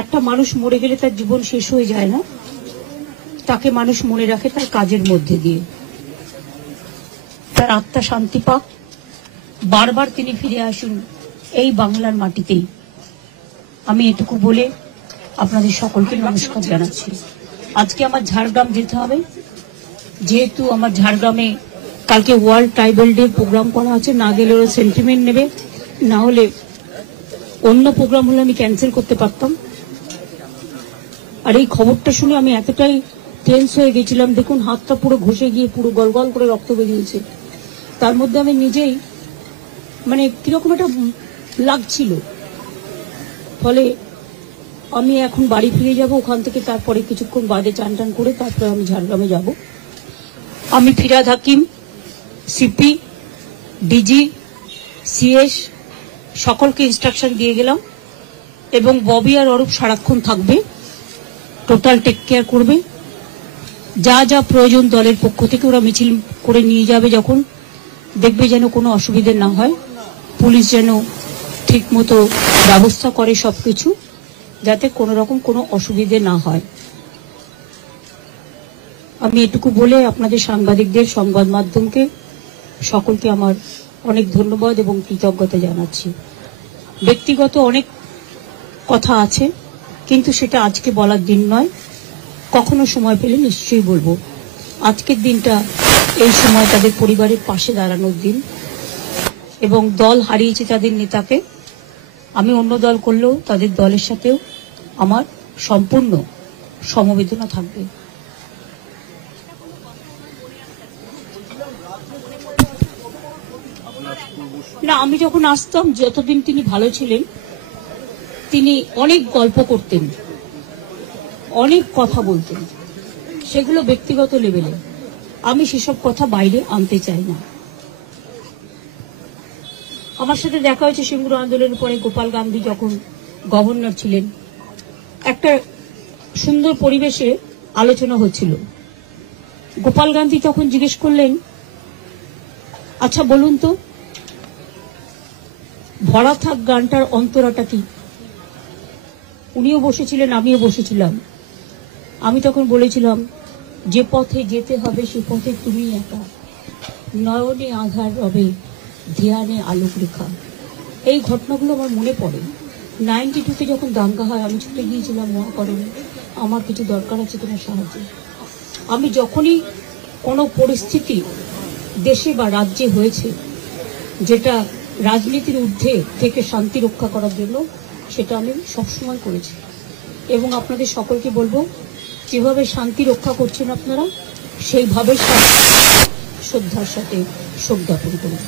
একটা মানুষ মরে গেলে তার জীবন শেষ হয়ে যায় না, তাকে মানুষ মনে রাখে তার কাজের মধ্যে দিয়ে। তার আত্মা শান্তি পাক, বারবার তিনি ফিরে আসুন এই বাংলার মাটিতেই। আমি এটুকু বলে আপনাদের সকলকে নমস্কার জানাচ্ছি। আজকে আমার ঝাড়গ্রাম যেতে হবে, যেহেতু আমার ঝাড়গ্রামে কালকে ওয়ার্ল্ড ট্রাইবাল ডে প্রোগ্রাম করা আছে। না গেলে ওরা সেন্টিমেন্ট নেবে, না হলে অন্য প্রোগ্রাম হলে আমি ক্যান্সেল করতে পারতাম। আর এই খবরটা শুনে আমি এতটাই টেন্স হয়ে গেছিলাম, দেখুন হাতটা পুরো ঘষে গিয়ে পুরো গলগল করে রক্ত বেরিয়েছে। তার মধ্যে আমি নিজেই মানে কিরকম একটা লাগছিল। ফলে আমি এখন বাড়ি ফিরে যাব, ওখান থেকে তারপরে কিছুক্ষণ বাদে চান টান করে তারপরে আমি ঝাড়গ্রামে যাব। আমি ফিরাদ হাকিম, সিপি, ডিজি, সিএস সকলকে ইনস্ট্রাকশন দিয়ে গেলাম, এবং ববি আর অরূপ সারাক্ষণ থাকবে, টোটাল টেক কেয়ার করবে। যা যা প্রয়োজন দলের পক্ষ থেকে ওরা মিছিল করে নিয়ে যাবে, যখন দেখবে যেন কোনো অসুবিধে না হয়, পুলিশ যেন ঠিক মতো ব্যবস্থা করে সবকিছু, যাতে কোনো রকম কোনো অসুবিধে না হয়। আমি এটুকু বলে আপনাদের সাংবাদিকদের, সংবাদ মাধ্যমকে সকলকে আমার অনেক ধন্যবাদ এবং কৃতজ্ঞতা জানাচ্ছি। ব্যক্তিগত অনেক কথা আছে, কিন্তু সেটা আজকে বলার দিন নয়, কখনো সময় পেলে নিশ্চয়ই বলবো। আজকের দিনটা এই সময় তাদের পরিবারের পাশে দাঁড়ানোর দিন, এবং দল হারিয়েছে তাদের নেতাকে। আমি অন্য দল করলেও তাদের দলের সাথেও আমার সম্পূর্ণ সমবেদনা থাকবে। না, আমি যখন আসতাম, যতদিন তিনি ভালো ছিলেন, তিনি অনেক গল্প করতেন, অনেক কথা বলতেন, সেগুলো ব্যক্তিগত লেভেলে। আমি সেসব কথা বাইরে আনতে চাই না। আমার সাথে দেখা হয়েছে সিঙ্গুর আন্দোলনের পরে, গোপাল গান্ধী যখন গভর্নর ছিলেন, একটা সুন্দর পরিবেশে আলোচনা হচ্ছিল। গোপাল গান্ধী তখন জিজ্ঞেস করলেন, আচ্ছা বলুন তো, ভরা থাক গানটার অন্তরাটা কি? উনিও বসেছিলেন, আমিও বসেছিলাম। আমি তখন বলেছিলাম, যে পথে যেতে হবে সে পথে তুমি একা, নয়নে আধার রবে, ধ্যানে আলোক রেখা। এই ঘটনাগুলো আমার মনে পড়ে। 92-তে যখন দাঙ্গা হয়, আমি ছুটে গিয়েছিলাম মহাকরণে, আমার কিছু দরকার আছে তোমার সাহায্য। আমি যখনই কোনো পরিস্থিতি দেশে বা রাজ্যে হয়েছে যেটা রাজনীতির ঊর্ধ্বে থেকে শান্তি রক্ষা করার জন্য, সেটা আমি সবসময় করেছি। এবং আপনাদের সকলকে বলবো, যেভাবে শান্তি রক্ষা করছেন আপনারা, সেইভাবে শ্রদ্ধার সাথে শোক জ্ঞাপন করুন।